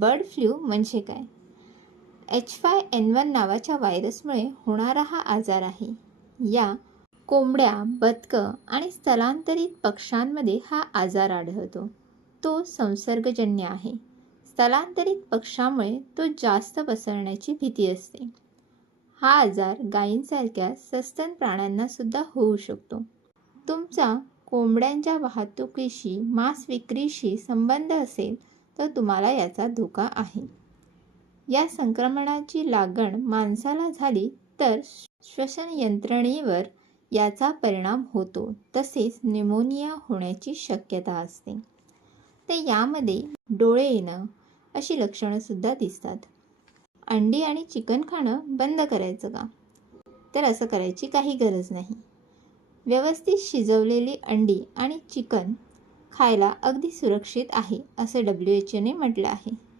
Bird flu म्हणजे काय? H5N1 नावाच्या व्हायरसमुळे होणारा हा आजार आहे. या कोंबड्या, बदकं आणि स्थलांतरित पक्ष्यांमध्ये हा आजार आढळतो. तो संसर्गजन्य आहे. स्थलांतरित पक्ष्यामुळे तो जास्त पसरण्याची भीती असते. हा आजार गायींसारख्या सस्तन प्राण्यांना सुद्धा होऊ शकतो. तुमचा कोंबड्यांच्या वाहतुकीशी, मांस विक्रीशी संबंध असेल तर तुम्हाला याचा धोका आहे. या संक्रमणाची लागण माणसाला झाली तर श्वसन यंत्रणेवर याचा परिणाम होतो, तसेच न्यूमोनिया होण्याची शक्यता असते. ते यामध्ये डोळे येणं अशी लक्षणंसुद्धा दिसतात. अंडी आणि चिकन खाणं बंद करायचं का? तर असं करायची काही गरज नाही. व्यवस्थित शिजवलेली अंडी आणि चिकन खायला अगदी सुरक्षित आहे असं WHO ने म्हटलं आहे.